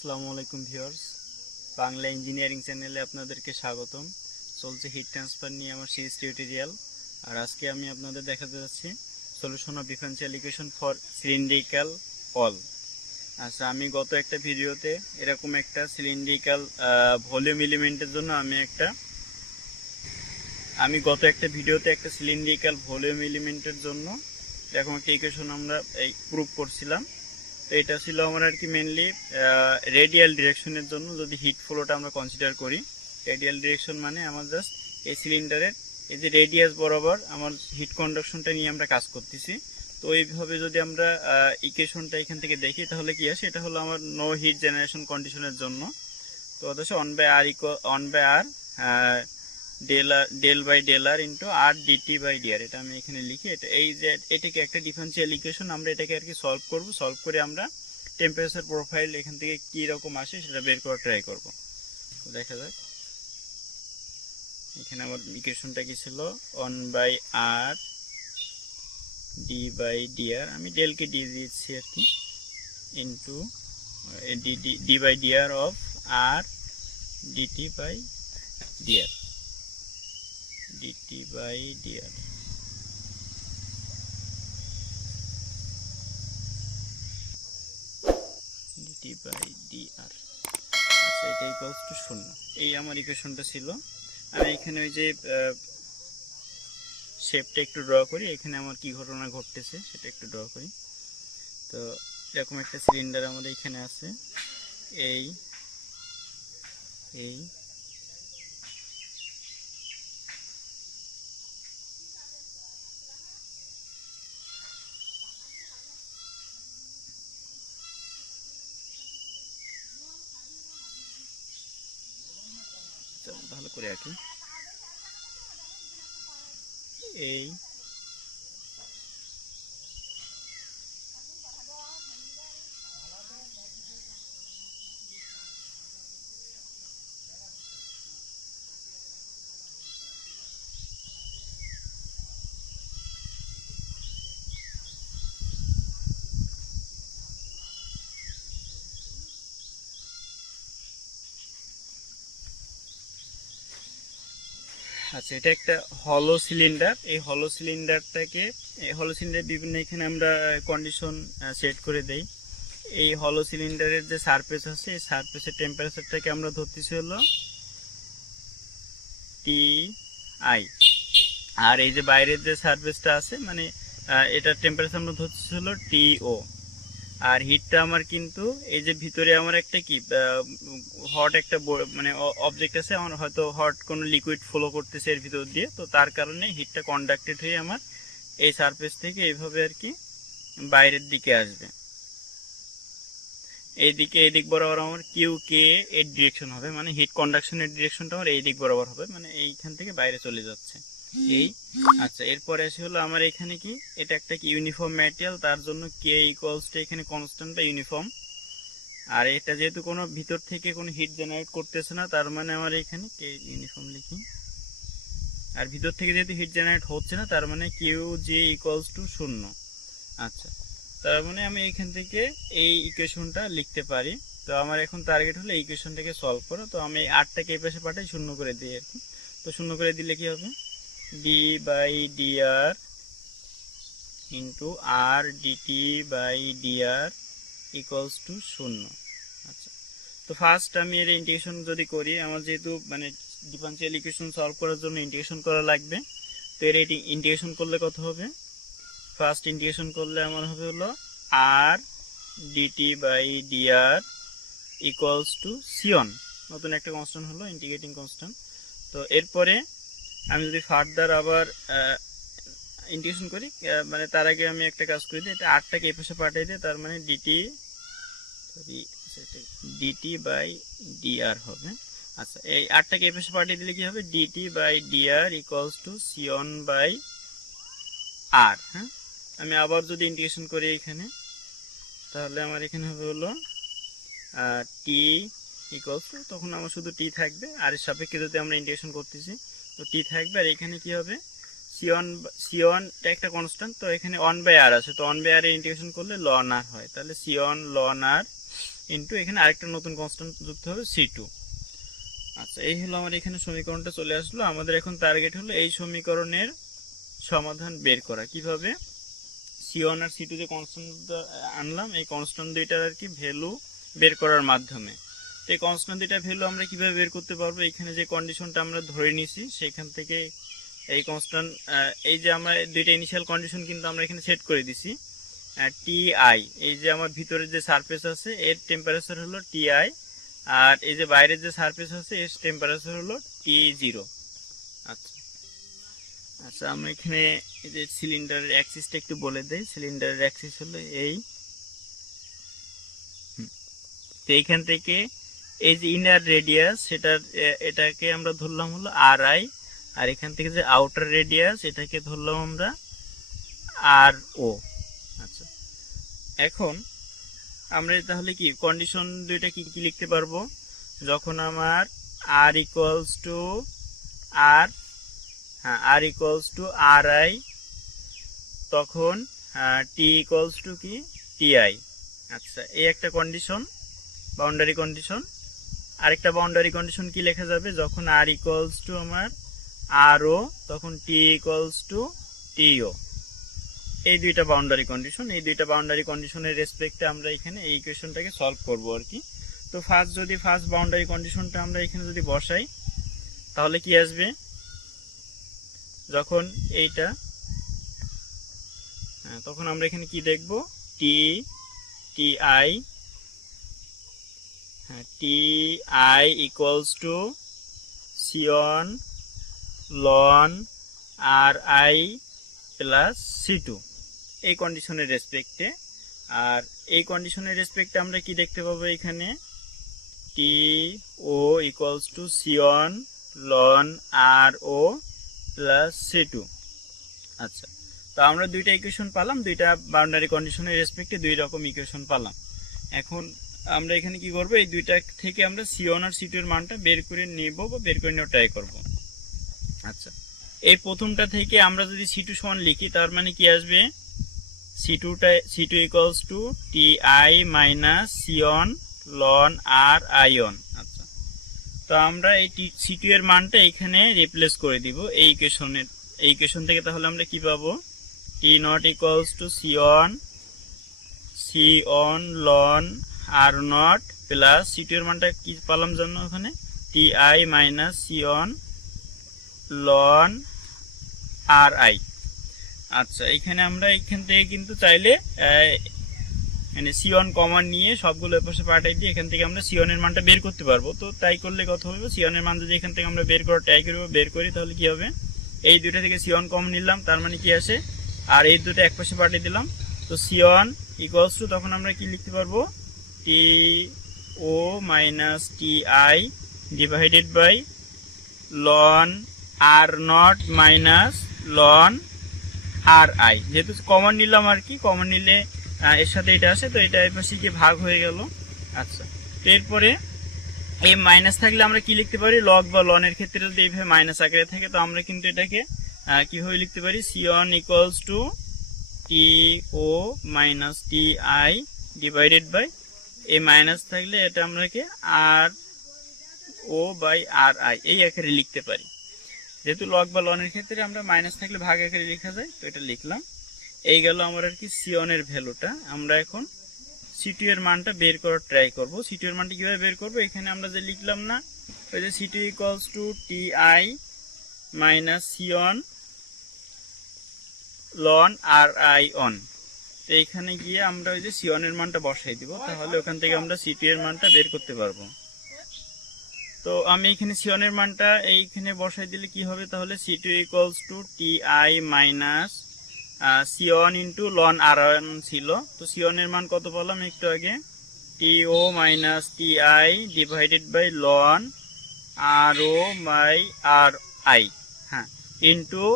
আসসালামু আলাইকুম viewers, Bangla engineering চ্যানেলে আপনাদেরকে স্বাগতম। চলছে হিট ট্রান্সফার নিয়ে আমার সিরিজ টিউটোরিয়াল। আর আজকে আমি আপনাদের দেখাতে যাচ্ছি solution of differential equation for cylindrical wall. আচ্ছা, আমি গত একটা ভিডিওতে এরকম একটা সিলিন্ড্রিক্যাল ভলিউম এলিমেন্টের জন্য গত একটা ভিডিওতে একটা সিলিন্ড্রিক্যাল ভলিউম এলিমেন্টের জন্য এরকম একটা ইকুয়েশন আমরা প্রুভ করছিলাম। তো এটা ছিল আমার আর কি মেনলি রেডিয়াল ডিরেকশনের জন্য। যদি হিট ফ্লোটা আমরা কনসিডার করি, রেডিয়াল ডিরেকশন মানে আমার জাস্ট এই সিলিন্ডারের এই যে রেডিয়াস বরাবর আমার হিট কন্ডাকশনটা নিয়ে আমরা কাজ করতেছি। তো এইভাবে যদি আমরা ইকুয়েশনটা এখান থেকে দেখি তাহলে কি আসে, এটা হলো আমার নো হিট জেনারেশন কন্ডিশনের জন্য। তো অথচ 1/r del by del r into R DT by dr, এটা আমি এখানে লিখি। এটা এই যে এটাকে একটা ডিফারেনশিয়াল ইকুয়েশন, আমরা এটাকে আর কি সলভ করে আমরা টেম্পারেচার প্রোফাইল এখান থেকে কি রকম আসে সেটা বের করার ট্রাই করব। তো দেখা যাক এখানে আমার ইকুয়েশনটা কি ছিল, 1/r ডি বাই ডিআর, আমি ডেলকে ডি দিয়েছি আর কি, into d by dr of r DT by dr, dt by dr। dt by dr, আচ্ছা এটা ইকুয়ালস টু 0। এই আমার ইকুয়েশনটা ছিল। আমি এখানে ওই যে শেপটা একটু ড্র করি, এখানে আমার কি ঘটনা ঘটতেছে সেটা একটু ড্র করি। তো এরকম একটা সিলিন্ডার আমাদের এখানে আছে, এই ভালো করে আঁকি, এই আচ্ছা এটা একটা হলো সিলিন্ডার। এই হলো সিলিন্ডার বিভিন্ন এখানে আমরা কন্ডিশন সেট করে দেই। এই হলো সিলিন্ডারের যে সারফেস আছে, এই সারফেসের টেম্পারেচারটাকে আমরা ধরতেছি হলো টি আই, আর এই যে বাইরের যে সারফেসটা আছে মানে এটার টেম্পারেচার আমরা ধরতেছি হলো টিও। আর হিটটা আমার কিন্তু এই যে ভিতরে আমার একটা কি হট একটা মানে অবজেক্ট আছে, আমার হয়তো হট কোনো লিকুইড ফ্লো করতেছে এর ভিতর দিয়ে, তো তার কারণে হিটটা কন্ডাক্টেড হয়ে আমার এই সারফেস থেকে এইভাবে আর কি বাইরের দিকে আসবে। এই দিক বরাবর আমার কিউ কে এর ডিরেকশন হবে, মানে হিট কন্ডাকশনের ডিরেকশনটা আমার এই দিক বরাবর হবে, মানে এইখান থেকে বাইরে চলে যাচ্ছে এই। আচ্ছা এরপরে আসে হলো আমার এখানে কি, এটা একটা কি ইউনিফর্ম ম্যাটেরিয়াল, তার জন্য কে ইকুয়ালস টু এখানে কনস্ট্যান্ট বা ইউনিফর্ম। আর এটা যেহেতু কোনো ভিতর থেকে কোনো হিট জেনারেট করতেছে না, তার মানে আমার এখানে কে ইউনিফর্ম লিখি। আর ভিতর থেকে যেহেতু হিট জেনারেট হচ্ছে না, তার মানে কিউ জে ইকুয়ালস টু 0। আচ্ছা, তার মানে আমি এখান থেকে এই ইকুয়েশনটা লিখতে পারি। তো আমার এখন টার্গেট হলো এই ইকুয়েশনটাকে সলভ করা। তো আমি 8টাকে এই পাশে পাঠাই, 0 করে দিই আর কি। তো 0 করে দিলে কি হবে, d by DR into R DT by DR equals to 0। আচ্ছা, তো ফার্স্ট আমি এর ইন্টিগ্রেশন যদি করি, আমার যেহেতু মানে ডিফারেনশিয়াল ইকুয়েশন সলভ করার জন্য ইন্টিগ্রেশন করা লাগবে। তো এর ইন্টিগ্রেশন করলে কত হবে, ফার্স্ট ইন্টিগ্রেশন করলে আমার হবে হলো আর DT by DR equals to C one, নতুন একটা কনস্ট্যান্ট হলো ইন্টিগ্রেটিং কনস্ট্যান্ট। তো এরপরে আমি যদি ফার্দার আবার ইন্টিগ্রেশন করি, মানে তার আগে আমি একটা কাজ করে দিই, এটা 8টাকে এই পাশে পাঠিয়ে দিই, তার মানে ডিটি বাই ডিআর হবে। আচ্ছা, এই 8টাকে এই পাশে পাঠিয়ে দিলে কি হবে, DT by DR equals to C one by R. হ্যাঁ, আমি আবার যদি ইন্টিগ্রেশন করি এখানে, তাহলে আমার এখানে হবে হলো টি ইকুয়ালস টু, তখন আমার শুধু টি থাকবে, আর এর সাপেক্ষে যদি আমরা ইন্টিগ্রেশন করতেছি তো টি থাকবে। আর এখানে কি হবে, সিওনটা একটা কনস্ট্যান্ট, তো এখানে 1/r আছে, তো 1/r এর ইন্টিগ্রেশন করলে লন আর হয়, তাহলে সিওন লন আর ইন্টু এখানে আরেকটা নতুন কনস্ট্যান্ট যুক্ত হবে C2। আচ্ছা, এই হলো আমার এখানে সমীকরণটা চলে আসলো। আমাদের এখন টার্গেট হলো এই সমীকরণের সমাধান বের করা। কিভাবে? C1 আর C2 যে কনস্ট্যান্ট আনলাম, এই কনস্ট্যান্ট দুইটার আর কি ভ্যালু বের করার মাধ্যমে। তো এই কনস্ট্যান্ট দুইটার ভ্যালু আমরা কিভাবে বের করতে পারবো? এখানে যে কন্ডিশনটা আমরা ধরে নিছি সেখান থেকে এই কনস্ট্যান্ট, এই যে আমরা দুইটা ইনিশিয়াল কন্ডিশন কিন্তু আমরা এখানে সেট করে দিছি। TI, এই যে আমার ভিতরে যে সারফেস আছে এর টেম্পারেচার হলো TI, আর এই যে বাইরের যে সারফেস আছে এর টেম্পারেচার হলো T0। আচ্ছা আচ্ছা, আমরা এখানে এই যে সিলিন্ডারের অ্যাক্সিসটা একটু বলে দেই। সিলিন্ডারের অ্যাক্সিস হলো এই, তো এইখান থেকে এই যে ইনার রেডিয়াস এটাকে আমরা ধরলাম হলো RI, আর এখান থেকে যে আউটার রেডিয়াস এটাকে ধরলাম আমরা RO। আচ্ছা, এখন আমরা তাহলে কি কন্ডিশন দুইটা কি কি লিখতে পারবো? যখন আমার R ইকুয়ালস টু RI, তখন T ইকুয়ালস টু কি TI। আচ্ছা, এই একটা কন্ডিশন, বাউন্ডারি কন্ডিশন। আরেকটা বাউন্ডারি কন্ডিশন কি লেখা যাবে? যখন R ইকুয়ালস টু আমার RO, তখন T ইকুয়ালস টু TO। এই দুইটা বাউন্ডারি কন্ডিশন, এই দুইটা বাউন্ডারি কন্ডিশনের রেসপেক্টে আমরা এখানে এই ইকুয়েশনটাকে সলভ করব আর কি। তো ফার্স্ট বাউন্ডারি কন্ডিশনটা আমরা এখানে যদি বসাই তাহলে কি আসবে? যখন এইটা, তখন আমরা এখানে কি দেখব? TI equals to C1 ln RI plus C2, এই কন্ডিশনের রেসপেক্টে। আর এই কন্ডিশনের রেসপেক্টে আমরা কি দেখতে পাবো? এখানে TO equals to C1 ln RO plus C2। আচ্ছা, তো আমরা দুইটা ইকুয়েশন পালাম, দুইটা বাউন্ডারি কন্ডিশনের রেসপেক্টে দুই রকম ইকুয়েশন পালাম। এখন আমরা এখানে কি করব? এই দুইটা থেকে আমরা C1 আর C2 এর মানটা বের করে নেব বা বের করে নেওয়ার ট্রাই করব। আচ্ছা, এই প্রথমটা থেকে আমরা যদি C2 সমান লিখি তার মানে কি আসবে? C2 equals to TI minus C1 ln RI1। আচ্ছা, তো আমরা এই C2 এর মানটা এখানে রিপ্লেস করে দিব এই ইকুয়েশন থেকে। তাহলে আমরা কি পাবো? T0 equals to C1 ln R0 plus C2 এর মানটা কি পালাম জানো? ওখানে TI minus C1 ln RI। আচ্ছা, এখানে আমরা এখান থেকে কিন্তু চাইলে মানে C1 কমন নিয়ে সবগুলো পাশে পাঠাই দিয়ে এখান থেকে আমরা C1 এর মানটা বের করতে পারবো। তো তাই করলে কত হবে? C1 এর মান যদি এখান থেকে আমরা বের করার ট্রাই করব, বের করি, তাহলে কি হবে? এই দুটো থেকে C1 কমন নিলাম, তার মানে কি আসে? আর এই দুটো এক পাশে পাঠিয়ে দিলাম, তো C1 ইকুয়ালস টু, তখন আমরা কি লিখতে পারবো? TO minus TI divided by ln R0 minus ln RI। যেহেতু কমন নিলাম আর কি, কমন নিলে এর সাথে এটা আসে, তো এটা এর পাশে গিয়ে ভাগ হয়ে গেল। আচ্ছা, তো এরপরে এই মাইনাস থাকলে আমরা কি লিখতে পারি? লগ বা লন এর ক্ষেত্রে যদি এইভাবে মাইনাস আকারে থাকে, তো আমরা কিন্তু এটাকে কিভাবে লিখতে পারি? C1 equals to TO minus TI divided by, এই মাইনাস থাকলে এটা আমরাকে RO বাই RI এই আকারে লিখতে পারি। যেহেতু লগ বা লনের ক্ষেত্রে আমরা মাইনাস থাকলে ভাগ আকারে লেখা যায়, তো এটা লিখলাম। এই গেল আমার আর কি C1 এর ভ্যালুটা। আমরা এখন C2 এর মানটা বের করার ট্রাই করব। C2 এর মানটা কিভাবে বের করব? এখানে আমরা যে লিখলাম না, ওই যে C2 equals to TI minus C1 ln RI1, তো এখানে গিয়ে আমরা ওই যে C1 এর মানটা বসাই দিব, তাহলে ওখান থেকে আমরা C2 এর মানটা বের করতে পারবো। তো আমি এখানে C1 এর মানটা এইখানে বসাই দিলে কি হবে? তাহলে C2 equals to TI minus C1 into ln R1 ছিল, তো C1 এর মান কত পেলাম একটু আগে? TO minus TI divided by ln RO by RI, হ্যাঁ, ইন্টু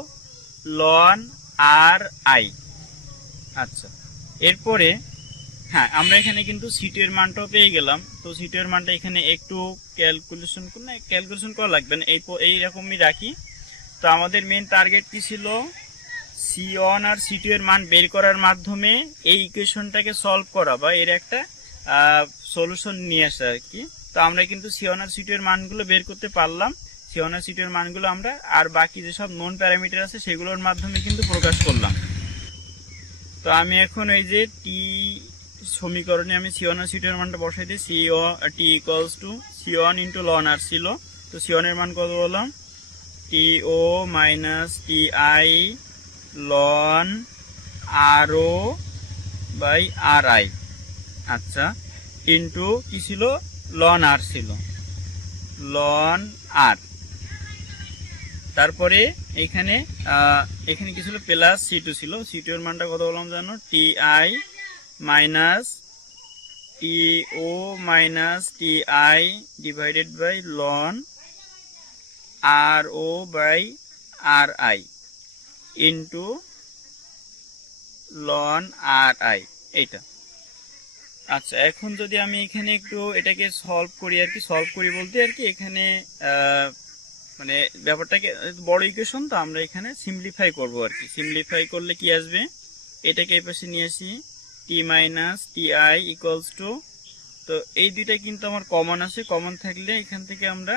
ln RI। আচ্ছা, এরপরে হ্যাঁ, আমরা এখানে কিন্তু C2 এর মানটাও পেয়ে গেলাম। তো C2 এর মানটা এখানে একটু ক্যালকুলেশন করা লাগবে না, এইরকমই রাখি। তো আমাদের মেন টার্গেট কি ছিল? C1 আর C2 এর মান বের করার মাধ্যমে এই ইকুয়েশনটাকে সলভ করা বা এর একটা সলিউশন নিয়ে আসা আর কি। তো আমরা কিন্তু C1 আর C2 এর মানগুলো বের করতে পারলাম। C1 আর C2 এর মানগুলো আমরা আর বাকি যেসব নন প্যারামিটার আছে সেগুলোর মাধ্যমে কিন্তু প্রকাশ করলাম। তো আমি এখন এই যে টি সমীকরণে আমি C1 আর C2 এর মানটা বসাই দিই। T equals to C1 into ln R ছিল, তো C1 এর মান কত বললাম, TO minus TI ln RO by RI, আচ্ছা, ইন্টু কি ছিল, লন আর ছিল, লন আর। তারপরে এখানে এখানে কি ছিল, প্লাস C2 ছিল, C2 এর মানটা কত বললাম জানো, TI minus TO minus TI divided by ln RO by RI into ln RI, এইটা। আচ্ছা, এখন যদি আমি এখানে একটু এটাকে সলভ করি আর কি, সলভ করি বলতে আর কি এখানে মানে ব্যাপারটাকে বড় ইকুয়েশন, তো আমরা এখানে সিম্পলিফাই করব আর কি। সিম্পলিফাই করলে কি আসবে, এটাকে এই পাশে নিয়ে আসি, T minus TI equals two, তো এই দুইটা কিন্তু আমার কমন আছে, কমন থাকলে এখান থেকে আমরা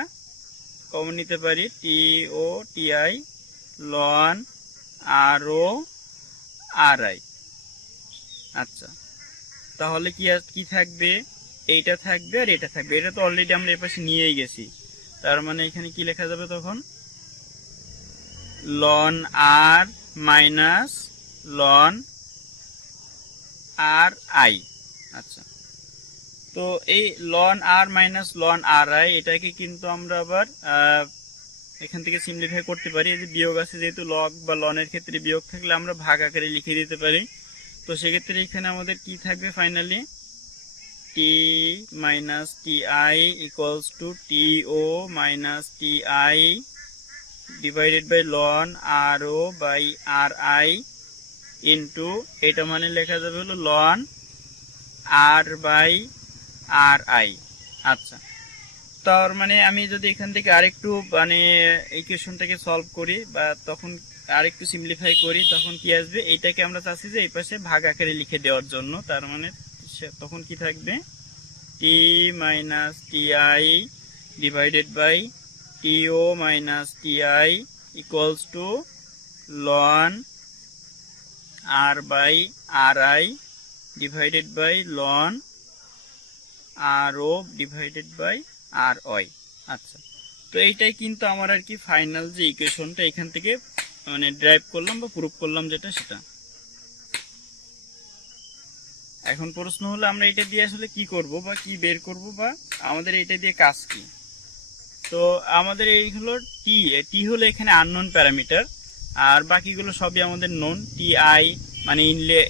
কমন নিতে পারি TO TI ln RO RI। আচ্ছা, তাহলে কি থাকবে, এইটা থাকবে আর এটা থাকবে, এটা তো অলরেডি আমরা এর পাশে নিয়েই গেছি, তার মানে এখানে কি লেখা যাবে তখন, ln r minus ln r i. আচ্ছা, তো এই ln r minus ln r i এটাকে কিন্তু আমরা আবার এখান থেকে সিম্পলিফাই করতে পারি। এই যে বিয়োগ আছে, যেহেতু লগ বা লনের ক্ষেত্রে বিয়োগ থাকলে আমরা ভাগ আকারে লিখে দিতে পারি। তো সেক্ষেত্রে এখানে আমাদের কি থাকবে finally, T minus TI equals to TO minus TI divided by ln RO by RI into, এটা মানে লেখা যাবে হলো লন R বাই RI। আচ্ছা, তার মানে আমি যদি এখান থেকে আরেকটু মানে ইকুয়েশনটাকে সলভ করি বা তখন আরেকটু সিম্পলিফাই করি, তখন কি আসবে, এইটাকে আমরা চাচ্ছি যে এই পাশে ভাগ আকারে লিখে দেওয়ার জন্য, তার মানে তখন কি থাকবে, T minus TI divided by TO minus TI equals to ln R by RI divided by ln RO divided by RI। আচ্ছা, তো এইটাই কিন্তু আমার আর কি ফাইনাল যে ইকুয়েশনটা এখান থেকে মানে ড্রাইভ করলাম বা প্রুফ করলাম যেটা, সেটা। এখন প্রশ্ন হলো আমরা এটা দিয়ে আসলে কি করব বা কি বের করব বা আমাদের এটা দিয়ে কাজ কি। তো আমাদের এই হলো টি হলো এখানে আননোন প্যারামিটার, আর বাকিগুলো সবই আমাদের নোন। TI মানে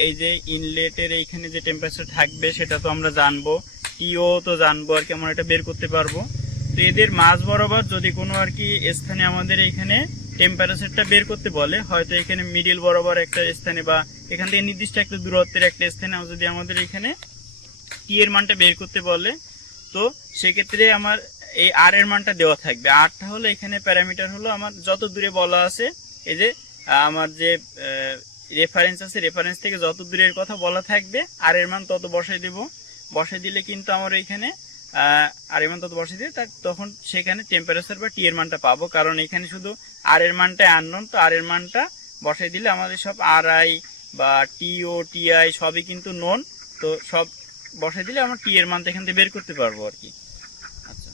এই যে ইনলেটের এইখানে যে টেম্পারেচার থাকবে সেটা তো আমরা জানবো, TO তো জানবো আর কি, আমরা এটা বের করতে পারবো। তো এদের মাঝ বরাবর যদি কোনো আর কি স্থানে আমাদের এখানে টেম্পারেচারটা বের করতে বলে, হয়তো এখানে মিডিল বরাবর একটা স্থানে বা এখান থেকে নির্দিষ্ট একটা দূরত্বের একটা স্থানে যদি আমাদের এখানে টি এর মানটা বের করতে বলে, তো সেক্ষেত্রে আমার এই আর এর মানটা দেওয়া থাকবে। আরটা হলো এখানে প্যারামিটার হলো আমার যত দূরে বলা আছে, এই যে আমার যে রেফারেন্স আছে, রেফারেন্স থেকে যত দূরের কথা বলা থাকবে আর এর মান তত বসাই দেব। বসাই দিলে কিন্তু আমার এখানে আর এর মান তত বসাই দিয়ে তখন সেখানে টেম্পারেচার বা টি এর মানটা পাবো, কারণ এখানে শুধু আর এর মানটা আননোন। তো আর এর মানটা বসাই দিলে আমাদের সব আর আই বা টিও টিআই সবই কিন্তু নোন, তো সব বসাই দিলে আমরা টি এর মানটা এখান থেকে বের করতে পারবো আর কি। আচ্ছা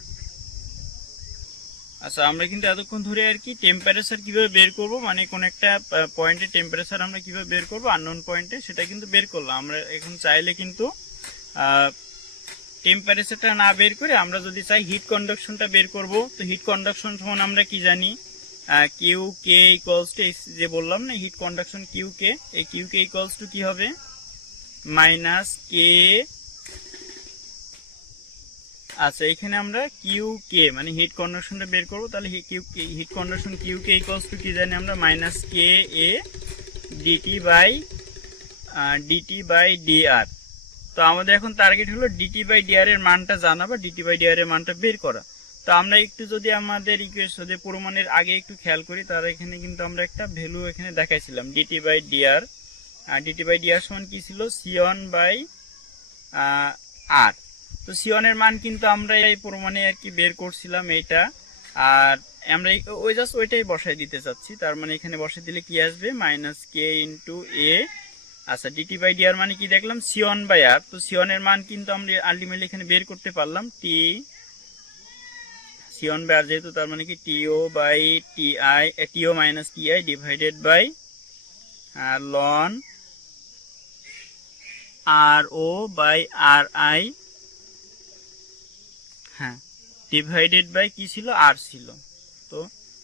আচ্ছা, আমরা কিন্তু এতক্ষণ ধরে আর কি টেম্পারেচার কিভাবে বের করব, মানে কোন একটা পয়েন্টে টেম্পারেচার আমরা কিভাবে বের করব আননোন পয়েন্টে, সেটা কিন্তু বের করলাম। আমরা এখন চাইলে কিন্তু টেম্পারেচারটা না বের করে আমরা যদি চাই হিট কন্ডাকশনটা বের করব। তো হিট কন্ডাকশন সমান আমরা কি জানি, কিউ কে ইকুয়ালস টু, যে বললাম না হিট কন্ডাকশন কিউ কে, এই কিউ কে ইকুয়ালস টু কি হবে, মাইনাস কে। আচ্ছা, এখানে আমরা কিউ কে মানে হিট কন্ডাকশনটা বের করবো, তাহলে heat conduction q k equals to কি জানি আমরা, minus k A DT by dr. তো আমাদের এখন টার্গেট হলো ডিটি বাই ডিআর এর মানটা জানা বা ডিটি বাই ডিআর এর মানটা বের করা। তো আমরা একটু যদি আমাদের ইকুয়েশন যে প্রমাণের আগে একটু খেয়াল করি, তার এখানে কিন্তু আমরা একটা ভ্যালু এখানে দেখাইছিলাম dt by dr. Dt by dr সমান কি ছিল, C1 বাই আর। তো C1 এর মান কিন্তু আমরা এই প্রমাণে আর কি বের করছিলাম এইটা, আর আমরা ওই জাস্ট ওইটাই বসাই দিতে চাচ্ছি। তার মানে এখানে বসাই দিলে কি আসবে, মাইনাস কে ইন্টু এ। আচ্ছা, ডিটি বাই ডিআর মানে কি দেখলাম, C1 বাই আর। তো C1 এর মান কিন্তু আমরা আলটিমেটলি এখানে বের করতে পারলাম, টি C1 বাই আর যেহেতু, তার মানে কি TO by TI, TO minus TI divided by ln r o by r i, হ্যাঁ, ডিভাইডেড বাই কি ছিল, আর ছিল। তো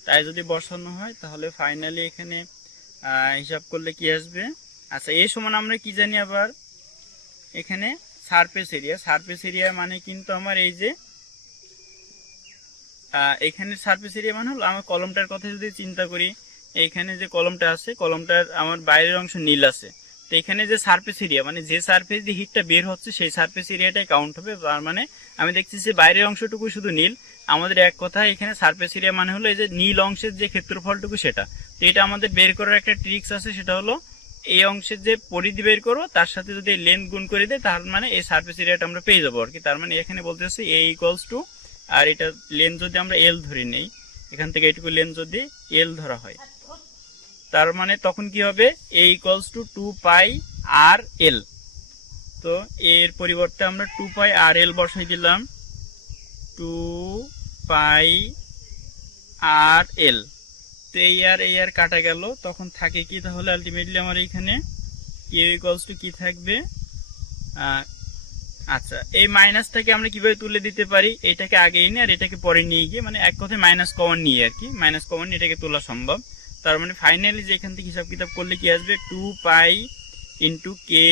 তাই যদি বসানো হয় তাহলে ফাইনালি এখানে হিসাব করলে কি আসবে। আচ্ছা, এই সমান আমরা কি জানি আবার, এখানে সারফেস এরিয়া। সারফেস এরিয়া মানে কিন্তু আমার এই যে এখানে সারফেস এরিয়া মানে হলো, আমার কলমটার কথা যদি চিন্তা করি, এইখানে যে কলমটা আছে, কলমটার আমার বাইরের অংশ নীল আছে। তো এখানে যে সারফেস এরিয়া মানে যে সারফেস দিয়ে হিটটা বের হচ্ছে সেই সারফেস এরিয়াটাই কাউন্ট হবে। তার মানে আমি দেখছি যে বাইরের অংশটুকু শুধু নীল। আমাদের এক কথা এখানে সারফেস এরিয়া মানে হলো এই যে নীল অংশের যে ক্ষেত্রফলটুকু সেটা। তো এটা আমাদের বের করার একটা ট্রিক্স আছে, সেটা হলো এই অংশের যে পরিধি বের করবো তার সাথে যদি লেন্থ গুণ করে দেয় তার মানে এই সারফেস এরিয়াটা আমরা পেয়ে যাবো আর কি। তার মানে এখানে বলতে হচ্ছে এ ইকুয়ালস টু, আর এটা লেন্থ যদি আমরা এল ধরে নেই, এখান থেকে এটুকু লেন্থ যদি এল ধরা হয়, তার মানে তখন কি হবে, এ ইকুয়ালস টু 2 পাই আর এল। তো এর পরিবর্তে আমরা 2 পাই আর এল বসাই দিলাম, 2 পাই আর এল। তো এই আর কাটা গেল, তখন থাকে কি, তাহলে আলটিমেটলি আমার এখানে কিউ ইকুয়ালস টু কি থাকবে। আচ্ছা, এই মাইনাসটাকে আমরা কিভাবে তুলে দিতে পারি, এটাকে আগে এনে আর এটাকে পরে নিয়ে গিয়ে, মানে এক কথায় মাইনাস কমন নিয়ে আর কি, মাইনাস কমন নিয়ে এটাকে তোলা সম্ভব। তার মানে ফাইনালি যে এখান থেকে হিসাব কিতাব করলে কি আসবে, 2 pi into k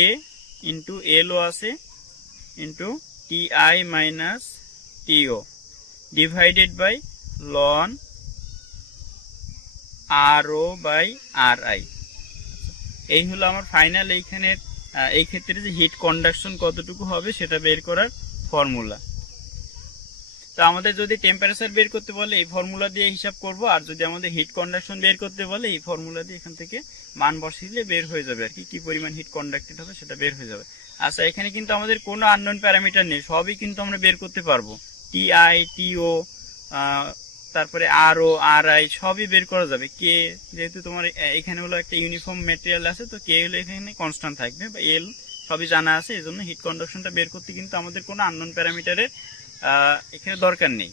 into LO আছে into TI minus TO divided by ln r o by r i. এই হলো আমার ফাইনাল এইখানে এই ক্ষেত্রে যে হিট কন্ডাকশন কতটুকু হবে সেটা বের করার ফর্মুলা। তো আমাদের যদি টেম্পারেচার বের করতে বলে এই ফর্মুলা দিয়ে হিসাব করব, আর যদি আমাদের হিট কন্ডাকশন বের করতে বলে এই ফর্মুলা দিয়ে এখান থেকে মান বসিয়ে বের হয়ে যাবে আর কি, কি পরিমাণ হিট কন্ডাক্টেড হবে সেটা বের হয়ে যাবে। আচ্ছা, এখানে কিন্তু আমাদের কোনো আননোন প্যারামিটার নেই, সবই কিন্তু আমরা বের করতে পারবো। টিআই, টিও, তারপরে আর ও আর আই সবই বের করা যাবে। কে যেহেতু তোমার এখানে হলো একটা ইউনিফর্ম ম্যাটেরিয়াল আছে, তো কে হলো এখানে কনস্ট্যান্ট থাকবে, বা এল সবই জানা আছে। এই জন্য হিট কন্ডাকশনটা বের করতে কিন্তু আমাদের কোনো আননোন প্যারামিটারের এখানে দরকার নেই।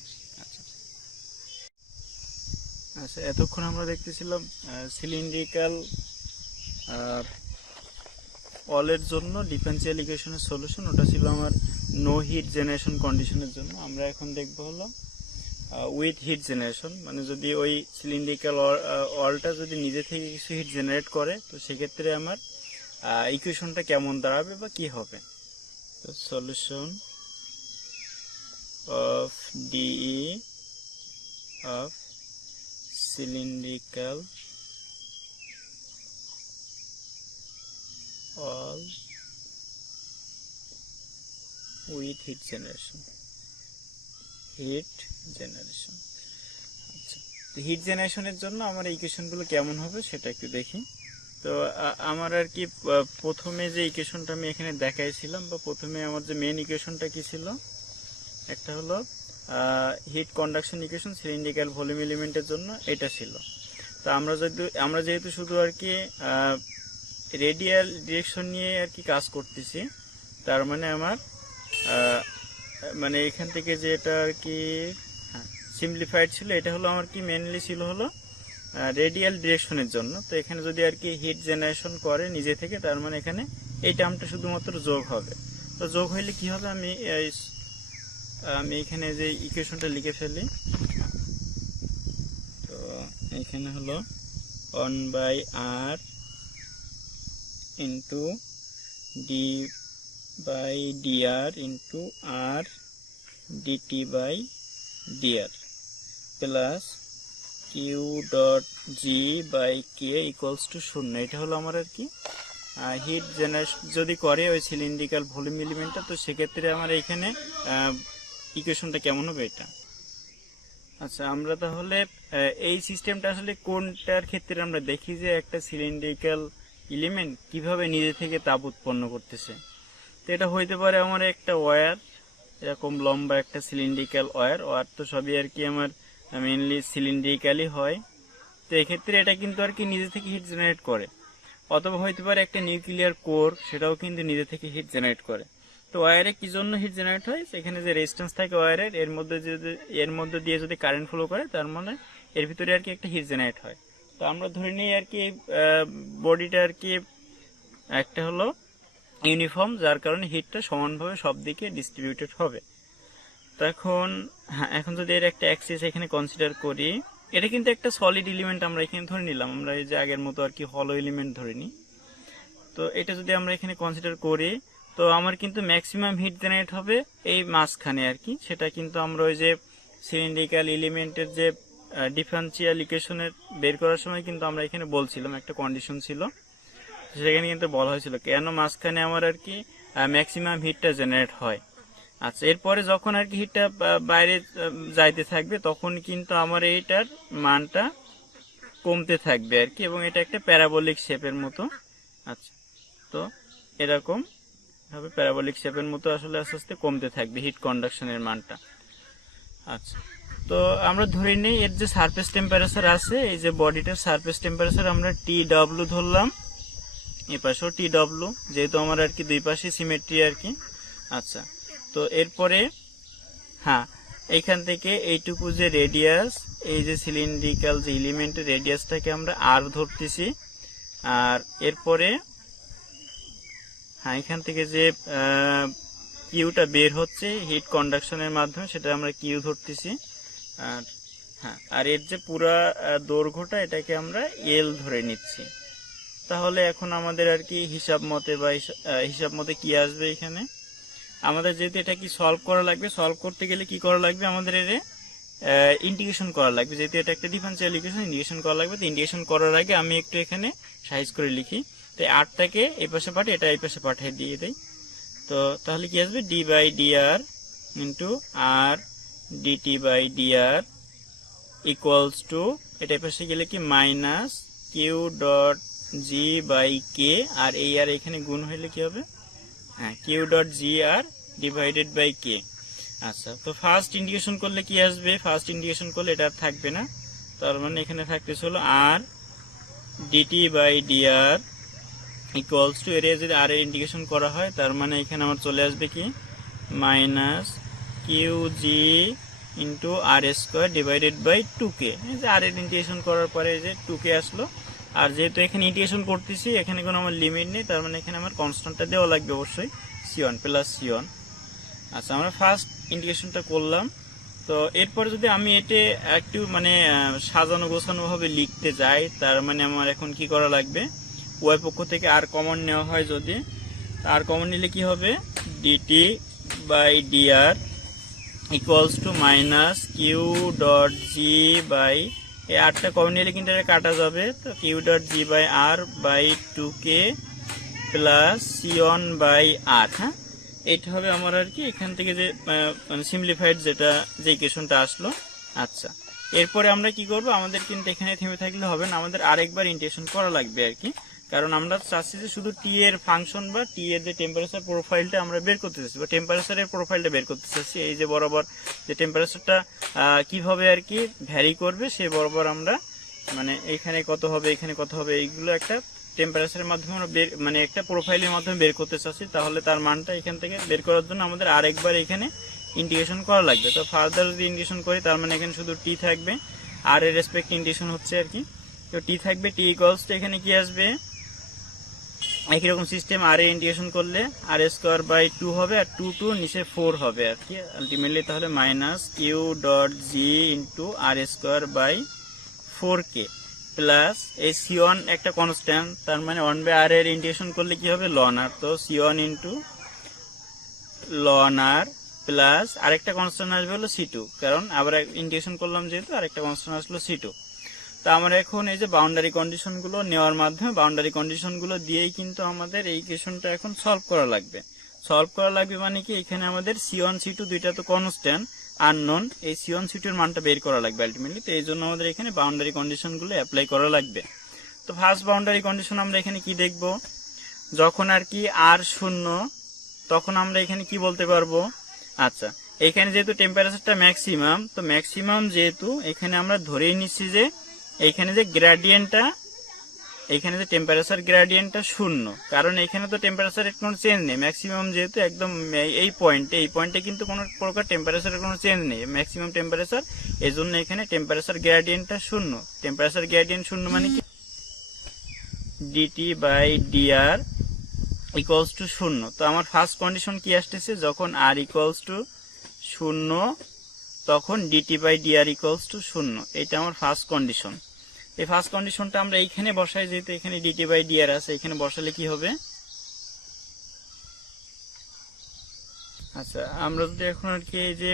আচ্ছা, এতক্ষণ আমরা দেখতেছিলাম সিলিন্ড্রিক্যাল অলের জন্য ডিফারেন্সিয়াল ইকুয়েশনের সলিউশন, ওটা ছিল আমার নো হিট জেনারেশন কন্ডিশনের জন্য। আমরা এখন দেখবো হলো উইথ হিট জেনারেশন, মানে যদি ওই সিলিন্ড্রিক্যাল অলটা যদি নিজে থেকে কিছু হিট জেনারেট করে, তো সেক্ষেত্রে আমার ইকুয়েশনটা কেমন দাঁড়াবে বা কি হবে। তো solution of DE of cylindrical all with heat generation. আচ্ছা, তো হিট জেনারেশনের জন্য আমার ইকুয়েশনগুলো কেমন হবে সেটা একটু দেখি। তো আমার আর কি প্রথমে যে ইকুয়েশনটা আমি এখানে দেখাইছিলাম, বা প্রথমে আমার যে মেন ইকুয়েশনটা কি ছিল, একটা হলো heat conduction equation cylindrical volume এলিমেন্টের জন্য, এটা ছিল। তো আমরা যেহেতু শুধু আর কি রেডিয়াল ডিরেকশন নিয়ে আর কি কাজ করতেছি, তার মানে আমার মানে এখান থেকে যে এটা আর কি সিম্পলিফাইড ছিল, এটা হলো আমার কি মেনলি ছিল হলো রেডিয়াল ডিরেকশনের জন্য। তো এখানে যদি আর কি হিট জেনারেশন করে নিজে থেকে, তার মানে এখানে এই টার্মটা শুধুমাত্র যোগ হবে। তো যোগ হইলে কি হবে, আমি এখানে যে ইকুয়েশনটা লিখে ফেলি। তো এখানে হলো 1 by r into d by DR into R DT by dr plus q dot G by k equals to 0। এটা হলো আমার আর কি হিট জেনারেশন যদি করে ওই সিলিন্ড্রিক্যাল ভলিউম এলিমেন্টটা, তো সেক্ষেত্রে আমার এখানে ইকুয়েশনটা কেমন হবে এটা। আচ্ছা, আমরা তাহলে এই সিস্টেমটা আসলে কোনটার ক্ষেত্রে আমরা দেখি যে একটা সিলিন্ড্রিক্যাল এলিমেন্ট কিভাবে নিজে থেকে তাপ উৎপন্ন করতেছে। তো এটা হইতে পারে আমার একটা ওয়্যার, এরকম লম্বা একটা সিলিন্ড্রিক্যাল ওয়্যার তো সবই আর কি আমার মেইনলি সিলিন্ড্রিক্যালই হয়। তো এক্ষেত্রে এটা কিন্তু আর কি নিজে থেকে হিট জেনারেট করে, অথবা হইতে পারে একটা নিউক্লিয়ার কোর, সেটাও কিন্তু নিজে থেকে হিট জেনারেট করে। তো ওয়্যারে কি জন্য হিট জেনারেট হয়, সেখানে যে রেজিস্ট্যান্স থাকে ওয়্যারের, এর মধ্যে দিয়ে যদি কারেন্ট ফ্লো করে, তার মানে এর ভিতরে আর কি একটা হিট জেনারেট হয়। তো আমরা ধরে নিই আর কি বডিটা আর কি একটা হলো ইউনিফর্ম, যার কারণে হিটটা সমানভাবে সব দিকে ডিস্ট্রিবিউটেড হবে। তো এখন যদি এর একটা অ্যাক্সিস এখানে কনসিডার করি, এটা কিন্তু একটা সলিড এলিমেন্ট আমরা এখানে ধরে নিলাম, আমরা এই যে আগের মতো আর কি হলো এলিমেন্ট ধরে নিই। তো এটা যদি আমরা এখানে কনসিডার করি, তো আমার কিন্তু ম্যাক্সিমাম হিট জেনারেট হবে এই মাঝখানে আর কি। সেটা কিন্তু আমরা ওই যে সিলিন্ড্রিক্যাল এলিমেন্টের যে ডিফারেন্সিয়াল ইকুয়েশনের বের করার সময় কিন্তু আমরা এখানে বলছিলাম, একটা কন্ডিশন ছিল, সেখানে কিন্তু বলা হয়েছিল কেন মাঝখানে আমার আর কি ম্যাক্সিমাম হিটটা জেনারেট হয়। আচ্ছা, এরপরে যখন আর কি হিটটা বাইরে যাইতে থাকবে, তখন কিন্তু আমার এইটার মানটা কমতে থাকবে আর কি, এবং এটা একটা প্যারাবোলিক শেপের মতো। আচ্ছা, তো এরকম ভাবে প্যারাবোলিক শেপের মতো আসলে আস্তে আস্তে কমতে থাকবে হিট কন্ডাকশনের মানটা। আচ্ছা, তো আমরা ধরে নিই এর যে সারফেস টেম্পারেচার আছে, এই যে বডিটার সারফেস টেম্পারেচার আমরা TW ধরলাম, এই পাশেও TW, যেহেতু আমার আর কি দুই পাশে সিমেট্রি আর কি। আচ্ছা, তো এরপরে এইখান থেকে এইটুকু যে রেডিয়াস, এই যে সিলিন্ড্রিক্যাল যে এলিমেন্টের রেডিয়াসটাকে আমরা R ধরতেছি। আর এরপরে এখান থেকে যে কিউটা বের হচ্ছে হিট কন্ডাকশনের মাধ্যমে, সেটা আমরা কিউ ধরতেছি। আর আর এর যে পুরা দৈর্ঘ্যটা, এটাকে আমরা এল ধরে নিচ্ছি। তাহলে এখন আমাদের আর কি হিসাব মতে কি আসবে এখানে, আমাদের যেহেতু এটা কি সলভ করা লাগবে, সলভ করতে গেলে কি করা লাগবে, আমাদের এর ইন্টিগ্রেশন করা লাগবে, যেহেতু এটা একটা ডিফারেন্সিয়াল ইকুয়েশন, ইন্টিগ্রেশন করা লাগবে। তো ইন্টিগ্রেশন করার আগে আমি একটু এখানে সাইজ করে লিখি। তো আরটাকে এই পাশে পাঠিয়ে এটা এই পাশে পাঠিয়ে দিয়ে দেই। তো তাহলে কি আসবে, D by DR into R DT by DR equals to, এটা এই পাশে গেলে কি minus Q dot G by K, আর এই আর এখানে গুণ হইলে কি হবে, Q dot G R divided by K. আচ্ছা, তো ফার্স্ট ইন্টিগ্রেশন করলে কি আসবে, ফার্স্ট ইন্টিগ্রেশন করলে এটা আর থাকবে না, তার মানে এখানে থাকতেছে হলো আর DT by DR equals to, এর যদি আর এর ইন্টিগ্রেশন করা হয়, তার মানে এখানে আমার চলে আসবে কি minus Q G into R square divided by 2k। এই যে আর এর ইন্টিগ্রেশন করার পরে এই যে 2k আসলো, আর যেহেতু এখানে ইন্টিগ্রেশন করতেছি, এখানে কোনো আমার লিমিট নেই, তার মানে এখানে আমার কনস্ট্যান্টটা দেওয়া লাগবে অবশ্যই, c1 প্লাস c1। আচ্ছা, আমরা ফার্স্ট ইন্টিগ্রেশনটা করলাম। তো এরপরে যদি আমি এটা একটু মানে সাজানো গোছানো ভাবে লিখতে যাই, তার মানে আমার এখন কি করা লাগবে, উভয় পক্ষ থেকে আর কমন নেওয়া হয়, যদি আর কমন নিলে কি হবে, DT by DR equals to minus Q dot G by, এই আরটা কমন নিলে কিন্তু এটা কাটা যাবে, তো Q dot G by R by 2k plus c1 by R. এইটা হবে আমার আর কি এখান থেকে যে মানে সিম্পলিফাইড যে ইকুয়েশনটা আসলো। আচ্ছা, এরপরে আমরা কি করব, আমাদের কিন্তু এখানে থেমে থাকলে হবে না, আমাদের আরেকবার ইন্টিগ্রেশন করা লাগবে আর কি, কারণ আমরা চাচ্ছি যে শুধু টি এর ফাংশন বা টি এর যে টেম্পারেচার প্রোফাইলটা আমরা বের করতে চাচ্ছি, বা টেম্পারেচারের প্রোফাইলটা বের করতে চাচ্ছি, এই যে বরাবর যে টেম্পারেচারটা কিভাবে আর কি ভ্যারি করবে, সেই বরাবর আমরা মানে এখানে কত হবে এখানে কত হবে এইগুলো একটা টেম্পারেচারের মাধ্যমে আমরা মানে একটা প্রোফাইলের মাধ্যমে বের করতে চাচ্ছি। তাহলে তার মানটা এখান থেকে বের করার জন্য আমাদের আরেকবার এখানে ইন্টিগ্রেশন করা লাগবে। তো ফার্দার যদি ইন্টিগ্রেশন করি, তার মানে এখানে শুধু টি থাকবে, আর এর রেসপেক্ট ইন্টিগ্রেশন হচ্ছে আর কি, তো টি থাকবে, টি ইকুয়ালস টু এখানে কি আসবে, একই রকম সিস্টেম, আর এর ইন্টিগ্রেশন করলে আর স্কোয়ার বাই 2 হবে, আর 2 নিচে 4 হবে আর কি আলটিমেটলি। তাহলে minus Q dot G into R square by 4k plus এই c1 একটা কনস্ট্যান্ট, তার মানে 1 বাই আর এর ইন্টিগ্রেশন করলে কি হবে, লন আর, তো c1 ইন্টু লন আর প্লাস আরেকটা কনস্ট্যান্ট আসবে হলো c2, কারণ আবার ইন্টিগ্রেশন করলাম যেহেতু আরেকটা কনস্ট্যান্ট আসলো c2। তো আমরা এখন এই যে বাউন্ডারি কন্ডিশনগুলো নেওয়ার মাধ্যমে, বাউন্ডারি কন্ডিশনগুলো দিয়েই কিন্তু আমাদের এই ইকুয়েশনটা এখন সলভ করা লাগবে। সলভ করা লাগবে মানে কি, এখানে আমাদের c1 c2 দুইটা তো কনস্ট্যান্ট আননোন, এই c1 c2 এর মানটা বের করা লাগবে আলটিমেটলি। তো এই জন্য আমাদের এখানে বাউন্ডারি কন্ডিশনগুলো অ্যাপ্লাই করা লাগবে। তো ফার্স্ট বাউন্ডারি কন্ডিশন আমরা এখানে কি দেখব, যখন আর কি আর শূন্য, তখন আমরা এখানে কি বলতে পারবো, আচ্ছা, এখানে যেহেতু টেম্পারেচারটা ম্যাক্সিমাম, তো ম্যাক্সিমাম যেহেতু এখানে আমরা ধরেই নিচ্ছি যে এইখানে যে গ্রেডিয়েন্টটা, এখানে যে টেম্পারেচার গ্রেডিয়েন্টটা শূন্য, কারণ এখানে তো টেম্পারেচারের কোনো চেঞ্জ নেই। ম্যাক্সিমাম যেহেতু একদম এই পয়েন্টে কিন্তু কোনো প্রকার টেম্পারেচারের কোনো চেঞ্জ নেই, ম্যাক্সিমাম টেম্পারেচার, এই জন্য এখানে টেম্পারেচার গ্রেডিয়েন্টটা শূন্য। টেম্পারেচার গ্রেডিয়েন্ট শূন্য মানে কি, dT by DR equals to শূন্য। তো আমার ফার্স্ট কন্ডিশন কি আসতেছে, যখন আর ইকুয়ালস টু শূন্য তখন dT by DR equals to শূন্য, এটা আমার ফার্স্ট কন্ডিশন। এই ফার্স্ট কন্ডিশনটা আমরা এইখানে বসাই, যেহেতু এখানে ডিটি বাই ডিআর আছে, এখানে বসালে কি হবে। আচ্ছা, আমরা যদি এখন আর কি যে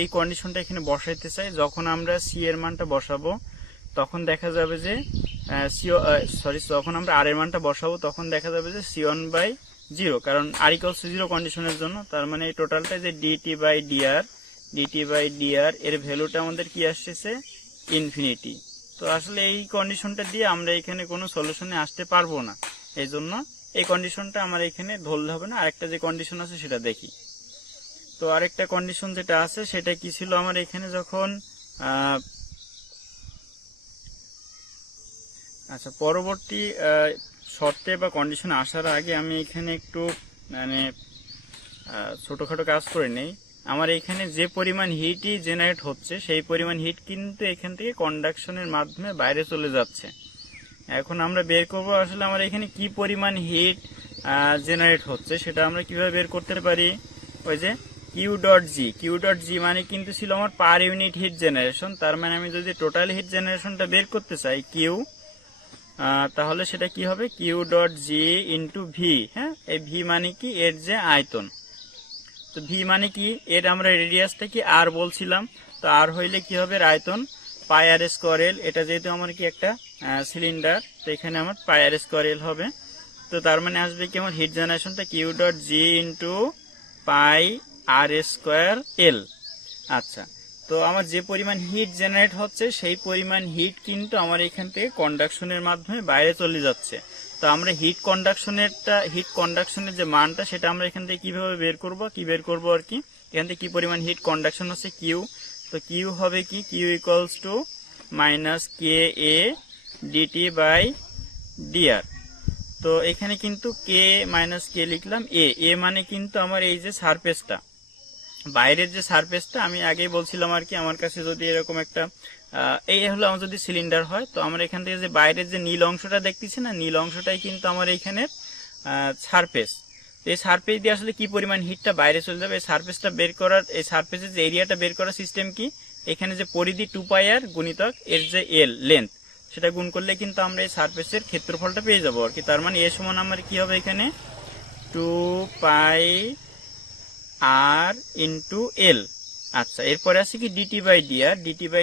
এই কন্ডিশনটা এখানে বসাইতে চাই, যখন আমরা সি এর মানটা বসাবো তখন দেখা যাবে যে যখন আমরা আর এর মানটা বসাবো তখন দেখা যাবে যে সি1 বাই 0, কারণ আর ইকুয়ালস টু 0 কন্ডিশনের জন্য। তার মানে এই টোটালটা যে ডিটি বাই ডিআর এর ভ্যালুটা আমাদের কি আসছে, ইনফিনিটি। তো আসলে এই কন্ডিশনটা দিয়ে আমরা এখানে কোনো সলিউশনে আসতে পারবো না, এই জন্য এই কন্ডিশনটা আমার এখানে ধরলে হবে না। আরেকটা যে কন্ডিশন আছে সেটা দেখি। তো আরেকটা কন্ডিশন যেটা আছে সেটা কি ছিল, আমার এখানে যখন আচ্ছা, পরবর্তী শর্তে বা কন্ডিশনে আসার আগে আমি এখানে একটু মানে ছোটখাটো কাজ করে নেই। আমার এখানে যে পরিমাণ হিটই জেনারেট হচ্ছে সেই পরিমাণ হিট কিন্তু এখান থেকে কন্ডাকশনের মাধ্যমে বাইরে চলে যাচ্ছে। এখন আমরা বের করব আসলে আমার এখানে কি পরিমাণ হিট জেনারেট হচ্ছে, সেটা আমরা কিভাবে বের করতে পারি। ওই যে কিউ ডট জি মানে কিন্তু ছিল আমার পার ইউনিট হিট জেনারেশন। তার মানে আমি যদি টোটাল হিট জেনারেশনটা বের করতে চাই কিউ, তাহলে সেটা কি হবে, কিউ ডট জি ইন্টু ভি। হ্যাঁ, এই ভি মানে কি, এর যে আয়তন। তো ভি মানে কি, এর আমরা রেডিয়াসটা কি আর বলছিলাম, তো আর হইলে কি হবে, আয়তন পাই আর স্কোয়ার এল। এটা যেহেতু আমার কি একটা সিলিন্ডার, তো এখানে আমার পাই আর স্কোয়ার এল হবে। তো তার মানে আসবে কি, আমার হিট জেনারেশনটা কিউ ডট জি ইন্টু পাই আর স্কোয়ার এল। আচ্ছা, তো আমার যে পরিমাণ হিট জেনারেট হচ্ছে সেই পরিমাণ হিট কিন্তু আমার এখান থেকে কন্ডাকশনের মাধ্যমে বাইরে চলে যাচ্ছে। তো আমরা হিট কন্ডাকশনের যে মানটা সেটা আমরা এখান থেকে কিভাবে বের করব আর কি, এখান থেকে কি পরিমাণ হিট কন্ডাকশন হচ্ছে কিউ। তো কিউ হবে কি, q equals to minus k A DT by dr. তো এখানে কিন্তু কে মাইনাস কে লিখলাম, এ মানে কিন্তু আমার এই যে সারফেসটা, বাইরের যে সারফেসটা আমি আগেই বলছিলাম আর কি, আমার কাছে যদি এরকম একটা এই হলো আমার যদি সিলিন্ডার হয়, তো আমরা এখান থেকে যে বাইরের যে নীল অংশটা দেখতেছি না, নীল অংশটাই কিন্তু আমার এইখানের সারফেস। তো এই সারফেস দিয়ে আসলে কি পরিমাণ হিটটা বাইরে চলে যাবে, এই সারফেসটা বের করার, এই সারফেসের যে এরিয়াটা বের করার সিস্টেম কি, এখানে যে পরিধি 2 পাই আর গুণিতক এর যে এল লেন্থ, সেটা গুণ করলে কিন্তু আমরা এই সারফেসের ক্ষেত্রফলটা পেয়ে যাবো আর কি। তার মানে এ সমান আমার কি হবে, এখানে 2 পাই আর ইন্টু এল। আচ্ছা, এরপরে আছে কি ডিটি বাই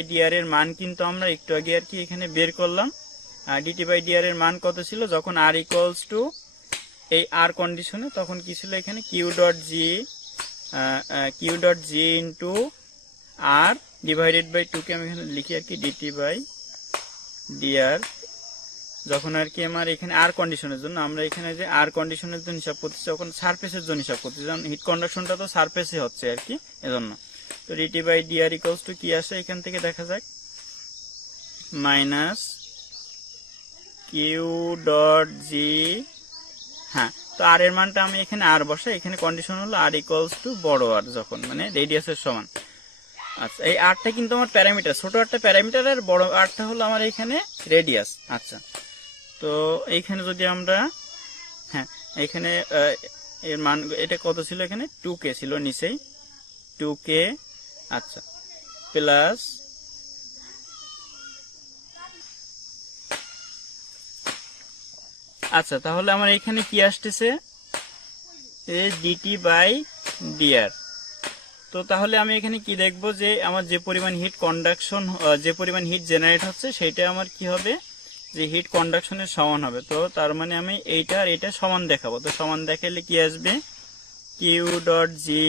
ডিআর এর মান কিন্তু আমরা একটু আগে আর কি এখানে বের করলাম। ডিটি বাই ডিআর এর মান কত ছিল, যখন আর ইকুয়ালস টু এই আর কন্ডিশনে, তখন কি ছিল এখানে q dot G into r divided by 2 k আমি এখানে লিখি আর কি, ডিটি বাই ডিআর। যখন আর কি আমার এখানে আর কন্ডিশনের জন্য, আমরা এখানে যে আর কন্ডিশনের জন্য হিসাব করতেছি, যখন সারফেসের জন্য হিসাব করতেছি, যেমন হিট কন্ডাকশনটা তো সারফেসে হচ্ছে আর কি, এজন্য। তো dT by DR equals to কি আসে, এখান থেকে দেখা যাক, মাইনাস কিউ ডট জি। হ্যাঁ, তো আর এর মানটা আমি এখানে আর বসাই, এখানে কন্ডিশন হলো আর ইকুয়ালস টু বড় আর, যখন মানে রেডিয়াসের সমান। আচ্ছা, এই আরটা কিন্তু আমার প্যারামিটার, ছোট আরটা প্যারামিটার আর বড় আরটা হলো আমার এখানে রেডিয়াস। আচ্ছা, তো এইখানে যদি আমরা, হ্যাঁ এখানে এর মান এটা কত ছিল, এখানে 2k ছিল নিচেই, 2k। আচ্ছা, প্লাস আচ্ছা, তাহলে আমার এখানে কি আসতেছে, ডিটি বাই ডিআর। তো তাহলে আমি এখানে কি দেখবো, যে আমার যে পরিমাণ হিট কন্ডাকশন, যে পরিমাণ হিট জেনারেট হচ্ছে সেটা আমার কি হবে, যে হিট কন্ডাকশনের সমান হবে। তো তার মানে আমি এইটা আর এটা সমান দেখাবো। তো সমান দেখালে কি আসবে, q dot G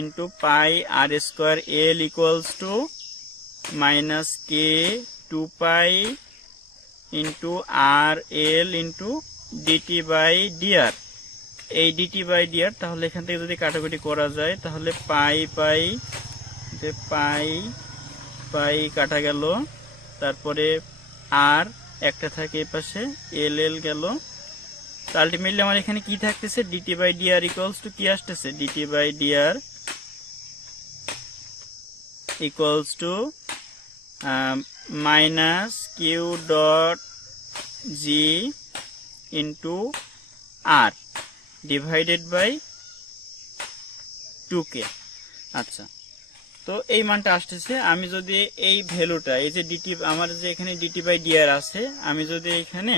into pi R square L equals to minus k 2 pi into r L into dT by dr. এই ডিটি বাই ডিআর, তাহলে এখান থেকে যদি কাটাকুটি করা যায় তাহলে পাই পাই পাই পাই কাটা গেল, তারপরে আর একটা থাকে এই পাশে এল এল গেল। তো আলটিমেটলি আমার এখানে কি থাকতেছে, dT by DR equals to কি আসতেছে, dT by DR equals to minus Q dot G into r divided by 2k। আচ্ছা, তো এই মানটা আসতেছে। আমি যদি এই ভ্যালুটা, এই যে ডিটি, আমার যে এখানে ডিটি বাই ডিআর আছে, আমি যদি এখানে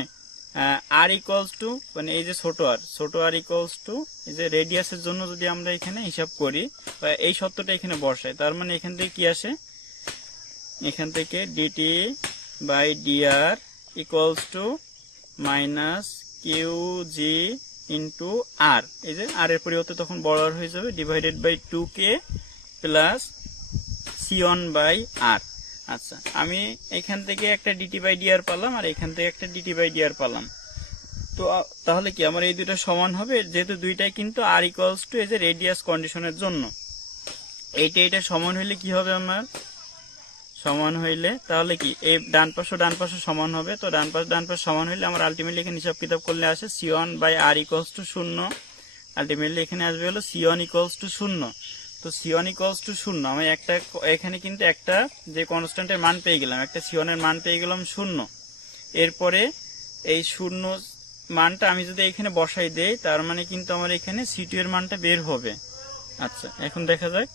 আর ইকুয়ালস টু, মানে এই যে ছোট আর ইকুয়ালস টু এই যে রেডিয়াসের জন্য যদি আমরা এখানে হিসাব করি বা এই সত্যটা এখানে বসাই, তার মানে এখান থেকে কি আসে, এখান থেকে DT by DR equals to minus Q G into R, এই যে আর এর পরিবর্তে তখন বড় আর হয়ে যাবে, ডিভাইডেড বাই 2k প্লাস সি1 বাই আর। আচ্ছা, আমি এখান থেকে একটা ডিটি বাই ডিআর পেলাম আর এখান থেকে একটা ডিটি বাই ডিআর পেলাম। তো তাহলে কি আমার এই দুটো সমান হবে, যেহেতু দুইটাই কিন্তু আর ইকুয়ালস টু এই যে রেডিয়াস কন্ডিশনের জন্য। এইটা সমান হইলে কি হবে, আমার সমান হইলে তাহলে কি এই ডান পাশে সমান হবে। তো ডান পাশ সমান হইলে আমার আলটিমেটলি এখানে হিসাব কিতাব করলে আসে সি1 by R equals to 0। Ultimately এখানে আসবে হলো সি1 ইকুয়ালস টু 0। তো সি1 ইকুয়ালস টু 0, আমি একটা এখানে কিন্তু একটা যে কনস্ট্যান্টের মান পেয়ে গেলাম, একটা সি1 এর মান পেয়ে গেলাম 0। এরপরে এই 0 মানটা আমি যদি এখানে বসাই দেই, তার মানে কিন্তু আমার এখানে সি2 এর মানটা বের হবে। আচ্ছা, এখন দেখা যাক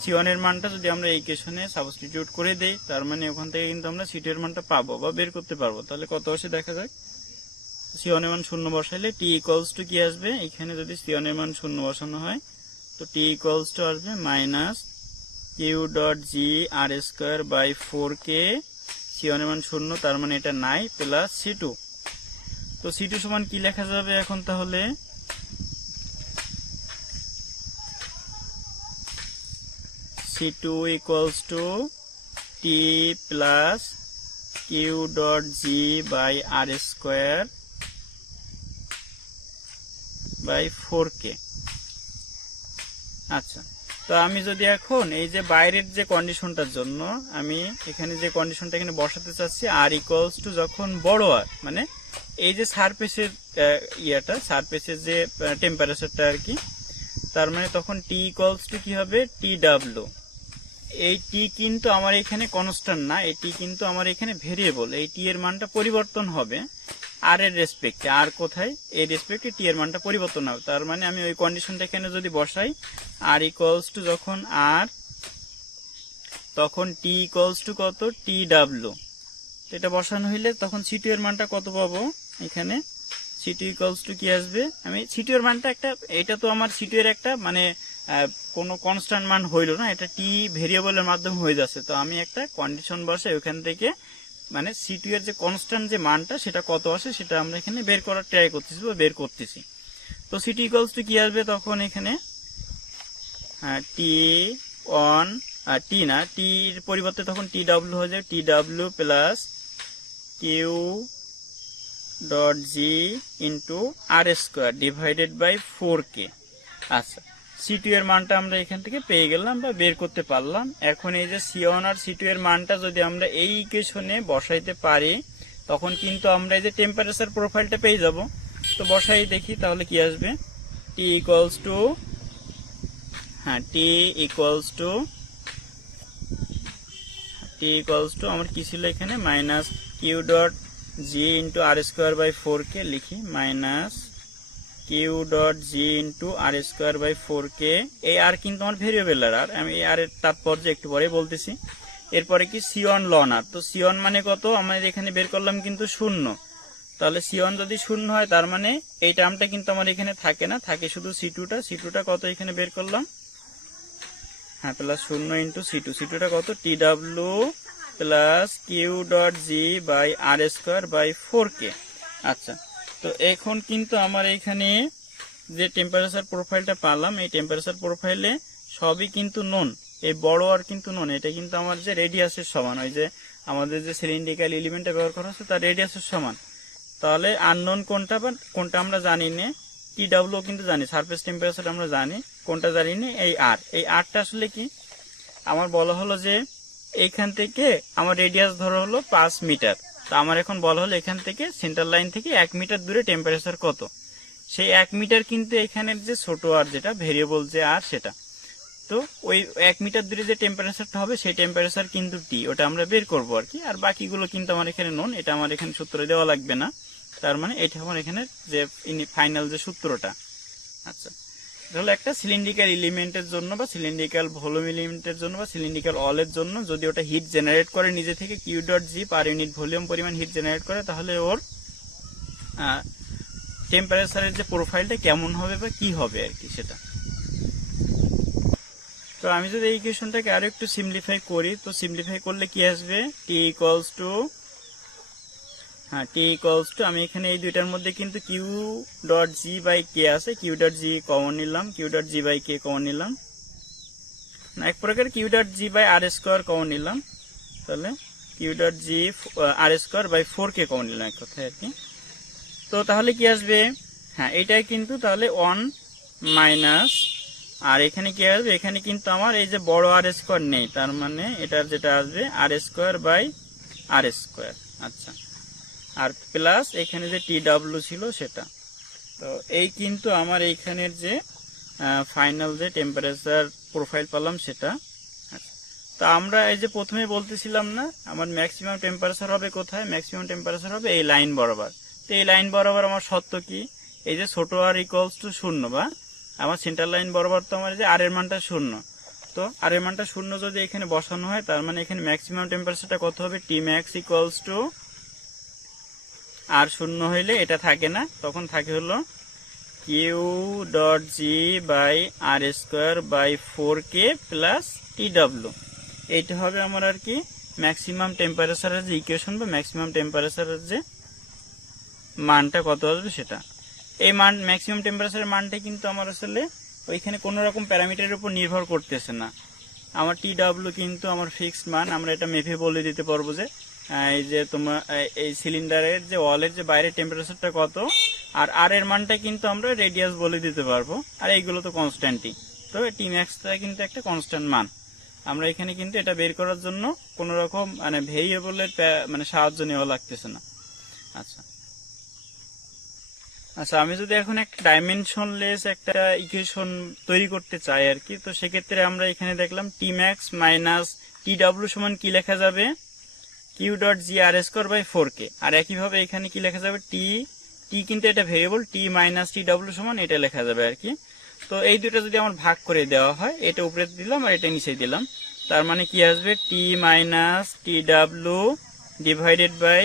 সি1 এর মানটা যদি আমরা এই ইকুয়েশনে সাবস্টিটিউট করে দেই, তার মানে ওখান থেকে কিন্তু আমরা সি2 এর মানটা পাবো বা বের করতে পারবো। তাহলে কত আসে দেখা যাক। সি1 এর মান 0 বসাইলে টি ইকুয়ালস টু কি আসবে, এখানে যদি সি1 এর মান 0 বসানো হয় তো টি ইকুয়ালস টু আসবে minus Q dot G r square by 4k। সি1 এর মান 0, তার মানে এটা নাই, প্লাস সি2। তো সি2 সমান কি লেখা যাবে এখন, তাহলে C2 equals to T plus Q dot G by R square by 4k। আচ্ছা, তো আমি যদি এখন এই যে বাইরের যে কন্ডিশনটার জন্য আমি এখানে যে কন্ডিশনটা এখানে বসাতে চাচ্ছি, আর ইকুয়ালস টু যখন বড় আর, মানে এই যে সারফেসের সারফেসের যে টেম্পারেচারটা আর কি, তার মানে তখন টি ইকুয়ালস টু কি হবে, টি ডাব্লিউ। এই টি কিন্তু আমার এখানে কনস্ট্যান্ট না, এই টি কিন্তু আমার এখানে ভেরিয়েবল। এই টি এর মানটা পরিবর্তন হবে আর এর রেসপেক্টে, আর কোথায় এই রেসপেক্টে টি এর মানটা পরিবর্তন হবে। তার মানে আমি ওই কন্ডিশনটা এখানে যদি বসাই, আর ইকুয়ালস টু যখন আর, তখন টি ইকুয়ালস টু কত, টি ডাব্লিউ। এটা বসানো হইলে তখন সি2 এর মানটা কত পাবো, এখানে সি2 ইকুয়ালস টু কি আসবে, আমি সি2 এর মানটা একটা, এটা তো আমার সি2 এর একটা মানে কোনো কনস্ট্যান্ট মান হইল না, এটা টি ভেরিয়েবলের মাধ্যমে হয়ে যাচ্ছে। তো আমি একটা কন্ডিশন বসাই ওখান থেকে, মানে সি2 এর যে কনস্ট্যান্ট যে মানটা সেটা কত আসে সেটা আমরা এখানে বের করার ট্রাই করতেছি বা বের করতেছি। তো সি2 ইকুয়ালস টু কি আসবে তখন এখানে, টি অন টি না, টির পরিবর্তে তখন টি ডাব্লিউ হয়ে যাবে, টি ডাব্লিউ plus q dot G into R square divided by 4k। আচ্ছা, সি2 এর মানটা আমরা এখান থেকে পেয়ে গেলাম বা বের করতে পারলাম। এখন এই যে সি1 আর সি2 এর মানটা যদি আমরা এই ইকুয়েশনে বসাইতে পারি, তখন কিন্তু আমরা এই যে টেম্পারেচার প্রোফাইলটা পেয়ে যাব। তো বসাই দেখি তাহলে কি আসবে, T equals to, T equals to আমার কি ছিল এখানে, minus Q dot G into R square by 4k, লিখি minus Q dot G into R square by 4k। এই আর কিন্তু আমার ভেরিয়েবল আর, আমি এই আর এর তাৎপর্য একটু পরে বলতেছি। এরপরে কি সি1 লন আর, তো সি1 মানে কত আমাদের এখানে বের করলাম কিন্তু 0। তাহলে সি1 যদি 0 হয়, তার মানে এই টার্মটা কিন্তু আমার এখানে থাকে না, থাকে শুধু সি2টা কত এখানে বের করলাম, প্লাস 0 ইন্টু সি2টা কত, টি ডাব্লিউ plus q dot G by r square by 4k। আচ্ছা, তো এখন কিন্তু আমার এখানে যে টেম্পারেচার প্রোফাইলটা পেলাম, এই টেম্পারেচার প্রোফাইলে সবই কিন্তু নন, এই বড় আর কিন্তু নন, এটা কিন্তু আমার যে রেডিয়াসের সমান, ওই যে আমাদের যে সিলিন্ড্রিক্যাল এলিমেন্টটা ব্যবহার করা হচ্ছে তার রেডিয়াসের সমান। তাহলে আননোন কোনটা বা কোনটা আমরা জানি না, টি ডাব্লিউ কিন্তু জানি, সারফেস টেম্পারেচার আমরা জানি, কোনটা জানি না এই আর। এই আরটা আসলে কি আমার বলা হলো যে এইখান থেকে আমার রেডিয়াস ধরো হলো 5 মিটার। তো আমার এখন বলা হলো এখান থেকে সেন্টার লাইন থেকে 1 মিটার দূরে টেম্পারেচার কত। সেই 1 মিটার কিন্তু এখানের যে ছোট আর যেটা ভেরিয়েবল যে আর সেটা, তো ওই 1 মিটার দূরে যে টেম্পারেচারটা হবে সেই টেম্পারেচার কিন্তু টি, ওটা আমরা বের করবো আর কি। আর বাকিগুলো কিন্তু আমার এখানে নোন, এটা আমার এখানে সূত্র দেওয়া লাগবে না। তার মানে এটা আমার এখানে যে ফাইনাল যে সূত্রটা। আচ্ছা, এটা হলো একটা সিলিন্ড্রিক্যাল এলিমেন্টের জন্য বা সিলিন্ড্রিক্যাল ভলিউম এলিমেন্টের জন্য বা সিলিন্ড্রিক্যাল অলের জন্য যদি ওটা হিট জেনারেট করে নিজে থেকে q dot g per unit volume পরিমাণ হিট জেনারেট করে, তাহলে ওর টেম্পারেচারের যে প্রোফাইলটা কেমন হবে বা কি হবে আর কি সেটা। তো আমি যদি এই ইকুয়েশনটাকে আরো একটু সিম্পলিফাই করি, তো সিম্পলিফাই করলে কি আসবে, টি ইকুয়ালস টু আমি এখানে এই দুইটার মধ্যে কিন্তু q dot G by k আছে, কিউ ডট জি কমন নিলাম, q dot G by k common নিলাম, এক প্রকার q dot G by r square common নিলাম, তাহলে q dot G r square by 4 k common নিলাম এক কথায় আর কি। তো তাহলে কি আসবে, হ্যাঁ এটাই কিন্তু তাহলে 1 মাইনাস, আর এখানে কি আসবে, এখানে কিন্তু আমার এই যে বড় আর স্কোয়ার নেই, তার মানে এটার যেটা আসবে আর স্কোয়ার বাই আর স্কোয়ার। আচ্ছা, আর প্লাস এখানে যে টি ডাব্লিউ ছিল সেটা। তো এই কিন্তু আমার এইখানের যে ফাইনাল যে টেম্পারেচার প্রোফাইল পেলাম সেটা। আচ্ছা, তো আমরা এই যে প্রথমে বলতেছিলাম না আমার ম্যাক্সিমাম টেম্পারেচার হবে কোথায়, ম্যাক্সিমাম টেম্পারেচার হবে এই লাইন বরাবর। তো এই লাইন বরাবর আমার সত্য কি, এই যে ছোট আর ইকুয়ালস টু 0 বা আমার সেন্টার লাইন বরাবর তো আমার যে আর এর মানটা 0, তো আর এর মানটা 0 যদি এখানে বসানো হয় তার মানে এখানে ম্যাক্সিমাম টেম্পারেচারটা কত হবে, T max equals to, r 0 হইলে এটা থাকে না, তখন থাকে হলো q dot G by r square by 4 k plus T ডাব্লিউ। এইটা হবে আমার আর কি ম্যাক্সিমাম টেম্পারেচারের যে ইকুয়েশন বা ম্যাক্সিমাম টেম্পারেচারের যে মানটা কত আসবে সেটা। এই মান ম্যাক্সিমাম টেম্পারেচারের মানটা কিন্তু আমার আসলে ওইখানে কোনো রকম প্যারামিটারের উপর নির্ভর করতেছে না, আমার টি ডাব্লিউ কিন্তু আমার ফিক্সড মান, আমরা এটা মেপে বলে দিতে পারবো যে এই যে তোমার এই সিলিন্ডারের যে ওয়ালের যে বাইরের টেম্পারেচারটা কত, আর আর এর মানটা কিন্তু আমরা রেডিয়াস বলে দিতে পারবো, আর এইগুলো তো কনস্ট্যান্টই। তো টি ম্যাক্সটা কিন্তু একটা কনস্ট্যান্ট মান, আমরা এখানে কিন্তু এটা বের করার জন্য কোনো রকম মানে ভেরিয়েবলের মানে সাহায্য নেওয়া লাগতেছে না। আচ্ছা আচ্ছা, আমি যদি এখন একটা ডাইমেনশনলেস একটা ইকুয়েশন তৈরি করতে চাই আর কি, তো সেক্ষেত্রে আমরা এখানে দেখলাম টি ম্যাক্স মাইনাস টি ডাব্লিউ সমান কি লেখা যাবে, q dot G r square by 4 k. আর একইভাবে এখানে কি লেখা যাবে, টি কিন্তু এটা ভেরিয়েবল, টি মাইনাস টি ডাব্লিউ সমান এটা লেখা যাবে আর কি। তো এই দুটো যদি আমার ভাগ করে দেওয়া হয়, এটা উপরে দিলাম আর এটা নিচে দিলাম, তার মানে কি আসবে, T minus T W divided by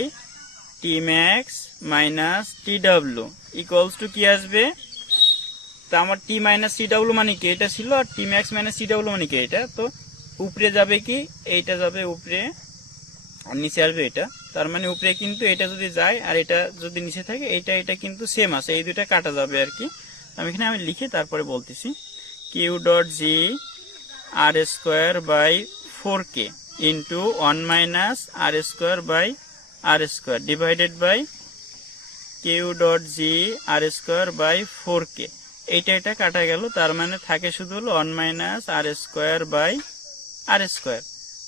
T max minus T W equals to কি আসবে, তা আমার টি মাইনাস টি ডাব্লিউ মানে কি এটা ছিল, আর টি ম্যাক্স মাইনাস টি ডাব্লিউ মানে কি এটা, তো উপরে যাবে কি এইটা যাবে উপরে আর নিচে আসবে এটা, তার মানে উপরে কিন্তু এটা যদি যায় আর এটা যদি নিচে থাকে এটা কিন্তু সেম আছে, এই দুইটা কাটা যাবে আর কি। আমি এখানে আমি লিখে তারপরে বলতেছি, q dot G r square by 4 k into 1 minus r square by r square divided by q dot G r square by 4 k. এটা কাটা গেল, তার মানে থাকে শুধু হলো 1 minus r square by r square.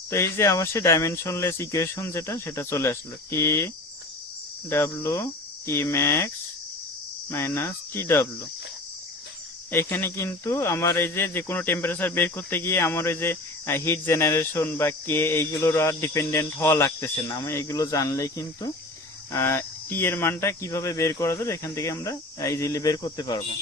তো এই যে আমার সে ডাইমেনশনলেস ইকুয়েশন যেটা সেটা চলে আসলো, টি ডাব্লিউ টি ম্যাক্স মাইনাস টি ডাব্লিউ। এখানে কিন্তু আমার এই যে কোনো টেম্পারেচার বের করতে গিয়ে আমার ওই যে হিট জেনারেশন বা কে এইগুলোর আর ডিপেন্ডেন্ট হওয়া লাগতেছে না, আমি এগুলো জানলেই কিন্তু টি এর মানটা কিভাবে বের করা যাবে এখান থেকে আমরা ইজিলি বের করতে পারবো।